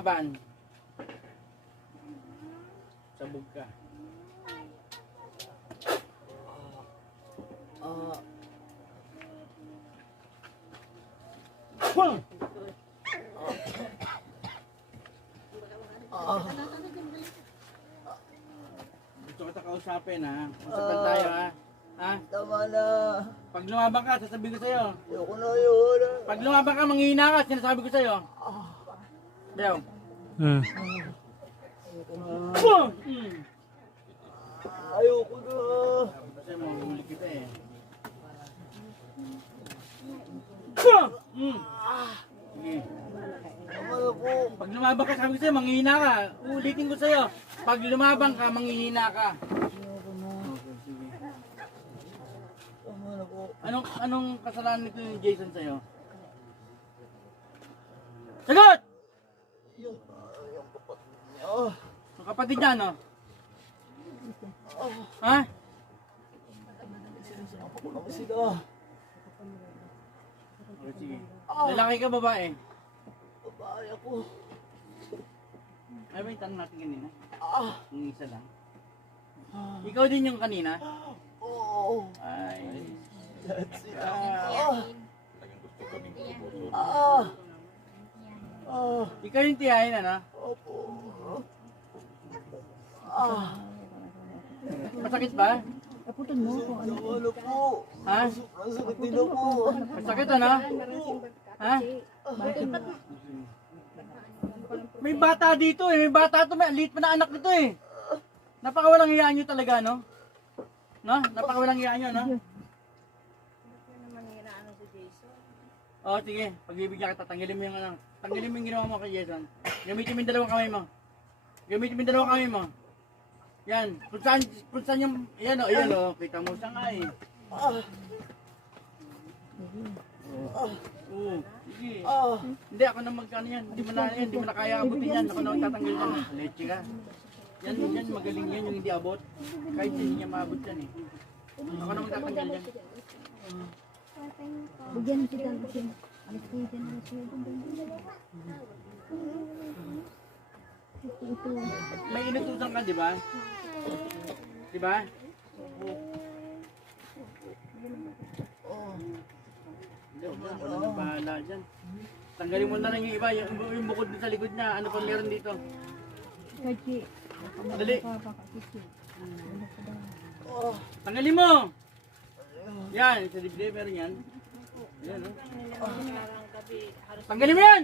Laban. Sabog ka. Gusto kita kausapin ha. Usapan tayo ha. Ha? Tama na. Pag lumaban ka, sasabihin ko sa'yo. Ayoko na yun. Pag lumaban ka, manghihina ka, sinasabi ko sa'yo. Daw. Ayoko na. Mm. Ayoko na. Kasi mahuli kita eh. Mm. Sige. Tama na po. Pag lumaban ka, sabi ko sa'yo, manghihina ka. Ulitin ko sa'yo. Pag lumaban ka, manghihina ka. Ayoko na. Okay, sige. Tama na po. Anong kasalanan nito ni Jason sa'yo? Sagot! Yung kapatid niya. Ang kapatid niya, no? Ha? Sinasama ko lang sila. Okay, sige. Lalaki ka, babae? Babae ako. Ay, ba yung tanong natin kanina? Ah. Yung isa lang. Ikaw din yung kanina? Oo. Ay. That's it. Ah. Ah. Ah. Ikaw yung tiyahin, ano? Opo. Ah. Masakit ba? Ano po? Ha? Ang sakit din ako. Masakit, ano? Ha? May bata dito eh. May bata to. May liit pa na anak nito eh. Napakawalang hiyaan nyo talaga, no? No? Napakawalang hiyaan nyo, no? Oo, sige. Pagbibigyan kita, tanggalin mo yung ano. Tanggalin mo yung ginawa mo kay Jason. Gamitin mo yung dalawang kamay mo. Gamitin mo yung dalawang kamay mo. Yan. Kung saan yung... Ayan o, ayan o. Kita mo siya nga eh. Oo. Sige. Hindi, ako na magkano yan. Hindi mo na yan. Hindi mo na kaya abutin yan. Ako na magtatanggal yan. Leche ka. Yan, magaling yan yung hindi abot. Kahit hindi niya maabot yan eh. Ako na magtatanggal yan. Bigyan kita ng alis ko dyan, alis ko dyan. Ito. May inutusan ka, di ba? Di ba? Hindi, ako na nang bahala dyan. Tanggalin mo na lang yung iba, yung bukod sa likod niya. Ano pa meron dito? Kasi, Dali. papakakisi. Tanggalin mo! Yan, sa dibdib meron yan. Yan, oh. Tanggalin mo yan!